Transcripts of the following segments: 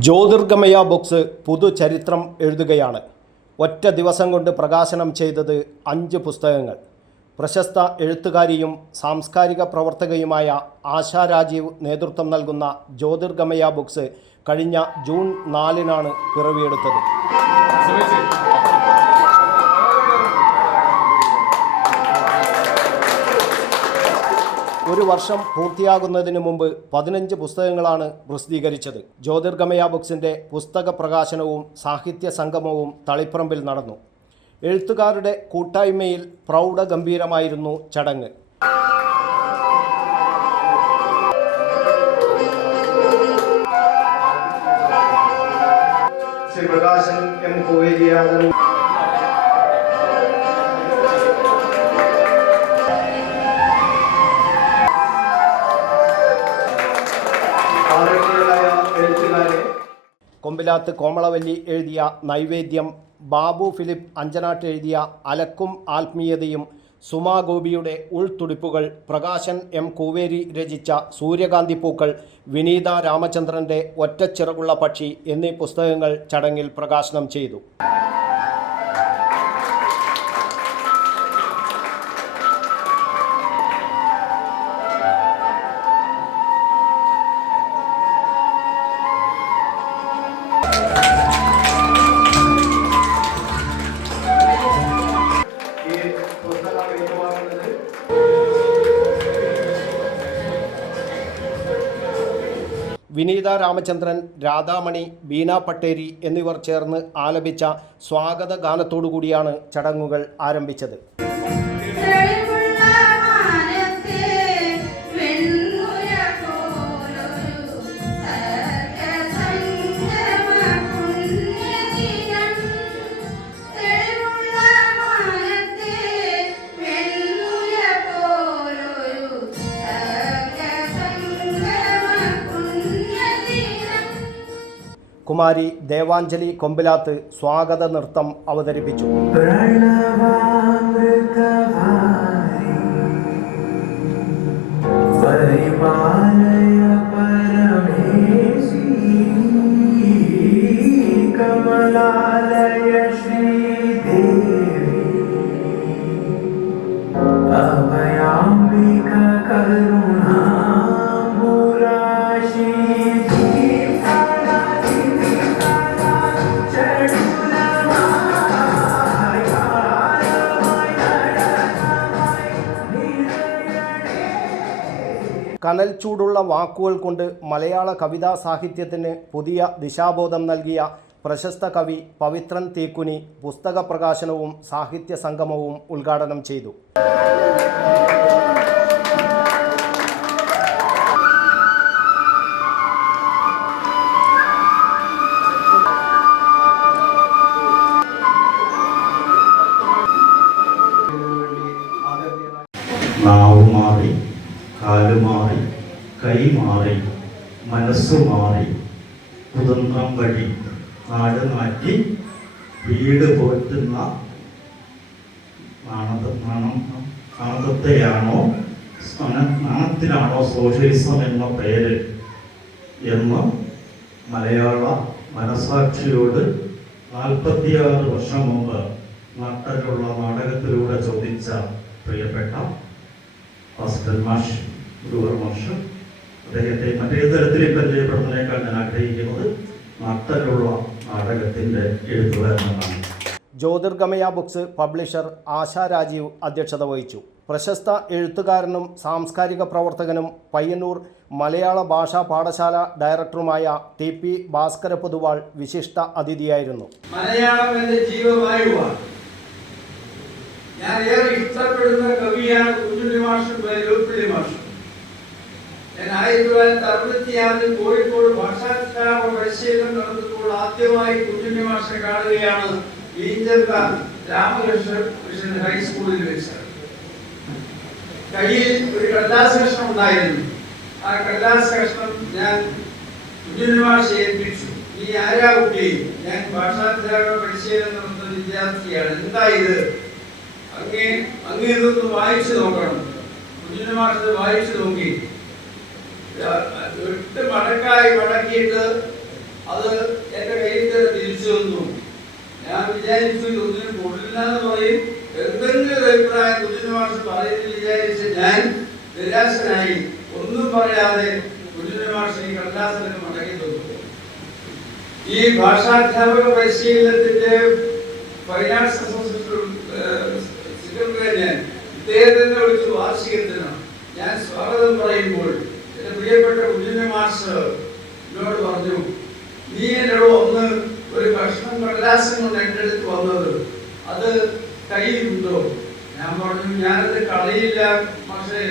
ജ്യോതിർഗമയ books പുതുചരിത്രം എഴുതുകയാണ്. ഒറ്റ ദിവസം കൊണ്ട് പ്രകാശനം ചെയ്തത് അഞ്ച് പുസ്തകങ്ങൾ. പ്രശസ്ത എഴുത്തുകാരിയും സാംസ്കാരിക പ്രവർത്തകയുമായ ആശാ രാജീവ് നേതൃത്വം നൽകുന്ന ജ്യോതിർഗമയ ബുക്സ് കഴിഞ്ഞ ജൂൺ നാലിനാണ് പിറവിയെടുത്തത്. ഒരു വർഷം പൂർത്തിയാകുന്നതിന് മുമ്പ് പതിനഞ്ച് പുസ്തകങ്ങളാണ് പ്രസിദ്ധീകരിച്ചത്. ജ്യോതിർഗമയ ബുക്സിന്റെ പുസ്തക പ്രകാശനവും സാഹിത്യ സംഗമവും തളിപ്പറമ്പിൽ നടന്നു. എഴുത്തുകാരുടെ കൂട്ടായ്മയിൽ പ്രൗഢഗംഭീരമായിരുന്നു ചടങ്ങ്. ശ്രീ പ്രകാശൻ എം കോവേരിയാണ് കൊമ്പിലാത്ത് കോമളവല്ലി എഴുതിയ നൈവേദ്യം ബാബു ഫിലിപ്പ് അഞ്ചനാട്ട് എഴുതിയ അലക്കും ആത്മീയതയും സുമാ ഗോപിയുടെ ഉൾത്തുടിപ്പുകൾ പ്രകാശൻ എം കൂവേരി രചിച്ച സൂര്യകാന്തി പൂക്കൾ വിനീത രാമചന്ദ്രന്റെ ഒറ്റച്ചിറകുള്ള പക്ഷി എന്നീ പുസ്തകങ്ങൾ ചടങ്ങിൽ പ്രകാശനം ചെയ്തു. വിനീത രാമചന്ദ്രൻ രാധാമണി ബീന പട്ടേരി എന്നിവർ ചേർന്ന് ആലപിച്ച സ്വാഗത ഗാനത്തോടുകൂടിയാണ് ചടങ്ങുകൾ ആരംഭിച്ചത്. കുമാരി ദേവാഞ്ജലി കൊമ്പിലാത്ത് സ്വാഗത നൃത്തം അവതരിപ്പിച്ചു. കമലാ കനൽ ചൂടുള്ള വാക്കുകൾ കൊണ്ട് മലയാള കവിതാ സാഹിത്യത്തിന് പുതിയ ദിശാബോധം നൽകിയ പ്രശസ്ത കവി പവിത്രൻ തീക്കുനി പുസ്തക പ്രകാശനവും സാഹിത്യ സംഗമവും ഉദ്ഘാടനം ചെയ്തു. കൈ മാറി മനസ്സ് മാറി കുതന്ത്രം വഴി നാട് മാറ്റി വീട് പോറ്റുന്ന നാണത നാണം നാണത്തിനാണോ സോഷ്യലിസം എന്ന പേര് എന്ന് മലയാള മനസാക്ഷിയോട് നാൽപ്പത്തിയാറ് വർഷം മുമ്പ് നാട്ടിലുള്ള നാടകത്തിലൂടെ ചോദിച്ച പ്രിയപ്പെട്ട ഹസ്ബൻഡ് മാഷ് ഗുരുവർ മാഷ് അദ്ദേഹത്തെ മറ്റേത് തരത്തിലും പരിചയപ്പെടുന്നതിനേക്കാൾ ഞാൻ ആഗ്രഹിക്കുന്നത് നട്ടലുള്ള നാടകത്തിന്റെ എഴുത്തുകാരനാണ്. ജ്യോതിർഗമയ ബുക്സ് പബ്ലിഷർ ആശാ രാജീവ് അധ്യക്ഷത വഹിച്ചു. പ്രശസ്ത എഴുത്തുകാരനും സാംസ്കാരിക പ്രവർത്തകനും പയ്യന്നൂർ മലയാള ഭാഷാ പാഠശാല ഡയറക്ടറുമായ ടി പി ഭാസ്കര പൊതുവാൾ വിശിഷ്ട അതിഥിയായിരുന്നു. മലയാളം എന്റെ ജീവവായുവാണ്. ഞാൻ ഏറെ ഇഷ്ടപ്പെടുന്ന കവിയാണ് കുഞ്ഞുണ്ണി മാഷും വേലൂപ്പിള്ളി മാഷും. തൊള്ളായിരത്തി അറുപത്തിയാറിൽ കോഴിക്കോട് ഭാഷാധ്യാപക പരിശീലനം നടത്തുമ്പോൾ ആദ്യമായി കുഞ്ഞുണ്ണി മാഷെ കാണുകയാണ് വീഞ്ചന്ത രാമകൃഷ്ണ കൃഷ്ണൻ ഹൈസ്കൂളിൽ വെച്ച്. കയ്യിൽ ഒരു കടലാസ് കഷ്ണം ഉണ്ടായിരുന്നു. ആ കടലാസ് കഷ്ണം ഞാൻ കുഞ്ഞുണ്ണി മാഷെ ഏൽപ്പിച്ചു. നീ ആരാ കുട്ടി? ഞാൻ ഭാഷാധ്യാപക പരിശീലനം നടത്തുന്ന വിദ്യാർത്ഥിയാണ്. എന്താ ഇത്? അങ്ങേ അങ്ങേ ഇതൊന്ന് വായിച്ചു നോക്കണം. കുഞ്ഞുണ്ണി മാഷത് വായിച്ചു നോക്കി. എട്ട് മടക്കായി മടക്കിയിട്ട് അത് എന്റെ കയ്യിൽ തന്നെ തിരിച്ചു വന്നു. ഞാൻ വിചാരിച്ചു കുഞ്ഞിന് കൊള്ളില്ല എന്ന് പറയും. എന്തെങ്കിലും അഭിപ്രായം കുഞ്ഞിന് മാഷ് വിചാരിച്ച് ഞാൻ നിരാശനായി. ഒന്നും പറയാതെ കുഞ്ഞിന് മാഷ് ഈ കടലാസിന് മടക്കി ഈ ഭാഷാധ്യാപക പരിശീലനത്തിന്റെ ഫൈനാൻസ് അസോസിയേഷൻ സെക്രട്ടറി ഞാൻ ഇദ്ദേഹത്തിനെ വിളിച്ചു വാർഷികത്തിന് ഞാൻ സ്വാഗതം പറയുമ്പോൾ പ്രിയപ്പെട്ട കുഞ്ഞിന് മാഷ് എന്നോട് പറഞ്ഞു നീ എന്നോട് ഒന്ന് ഒരു കഷ്ണം കടലാസം കൊണ്ട് എന്റെ അടുത്ത് വന്നത് അത് കയ്യിലുണ്ടോ? ഞാൻ പറഞ്ഞു ഞാനത് കളയില്ല പക്ഷേ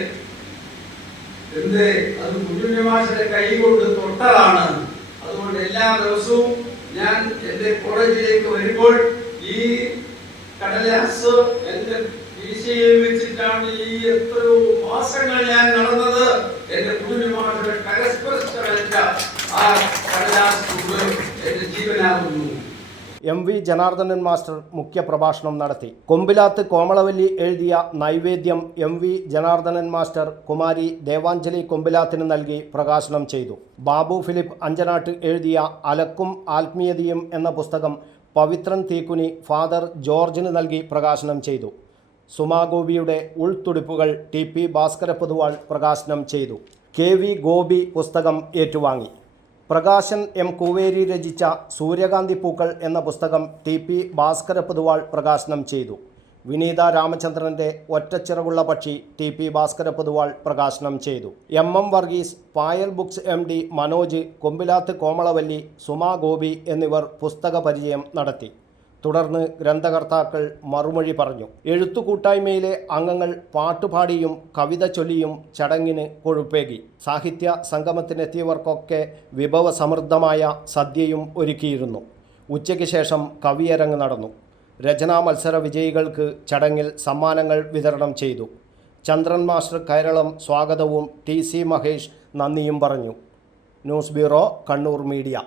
എന്തേ? അത് കുഞ്ഞുണ്ണി മാഷിന്റെ കൈ കൊണ്ട് തൊട്ടതാണ്. അതുകൊണ്ട് എല്ലാ ദിവസവും ഞാൻ എന്റെ കോളേജിലേക്ക് വരുമ്പോൾ ഈ കടലാസ് എന്റെ വെച്ചിട്ടാണ് ഈ എത്രയോ മാസങ്ങൾ ഞാൻ നടന്നത്. കുഞ്ഞുണ്ണി മാഷിന്റെ കരസ്പർശമേറ്റ ആ കടലാസ് എന്റെ ജീവനാകുന്നു. എം വി ജനാർദ്ദനൻ മാസ്റ്റർ മുഖ്യപ്രഭാഷണം നടത്തി. കൊമ്പിലാത്ത് കോമളവല്ലി എഴുതിയ Naivedyam M V Janardhanan master Kumari Devanjali കൊമ്പിലാത്തിന് നൽകി പ്രകാശനം ചെയ്തു. ബാബു ഫിലിപ്പ് അഞ്ചനാട്ട് എഴുതിയ അലക്കും ആത്മീയതയും എന്ന പുസ്തകം പവിത്രൻ തീക്കുനി ഫാദർ ജോർജിന് നൽകി പ്രകാശനം ചെയ്തു. സുമാഗോപിയുടെ ഉൾത്തുടിപ്പുകൾ ടി പി ഭാസ്കര പൊതുവാൾ പ്രകാശനം ചെയ്തു. കെ വി ഗോപി പുസ്തകം ഏറ്റുവാങ്ങി. പ്രകാശൻ എം കുവേരി രചിച്ച സൂര്യകാന്തി പൂക്കൾ എന്ന പുസ്തകം ടി പി ഭാസ്കര പൊതുവാൾ പ്രകാശനം ചെയ്തു. വിനീത രാമചന്ദ്രന്റെ ഒറ്റച്ചിറകുള്ള പക്ഷി ടി പി ഭാസ്കര പൊതുവാൾ പ്രകാശനം ചെയ്തു. M M Varghese Payal books M D Manoj Kombilath Komalavalli Suma Gopi എന്നിവർ പുസ്തക പരിചയം നടത്തി. തുടർന്ന് ഗ്രന്ഥകർത്താക്കൾ മറുമൊഴി പറഞ്ഞു. എഴുത്തുകൂട്ടായ്മയിലെ അംഗങ്ങൾ പാട്ടുപാടിയും കവിത ചൊല്ലിയും ചടങ്ങിന് കൊഴുപ്പേകി. സാഹിത്യ സംഗമത്തിനെത്തിയവർക്കൊക്കെ വിഭവസമൃദ്ധമായ സദ്യയും ഒരുക്കിയിരുന്നു. ഉച്ചയ്ക്ക് ശേഷം കവിയരങ്ങ് നടന്നു. രചനാ മത്സര വിജയികൾക്ക് ചടങ്ങിൽ സമ്മാനങ്ങൾ വിതരണം ചെയ്തു. ചന്ദ്രൻ മാസ്റ്റർ കേരളം സ്വാഗതവും ടി സി മഹേഷ് നന്ദിയും പറഞ്ഞു. News bureau Kannur media.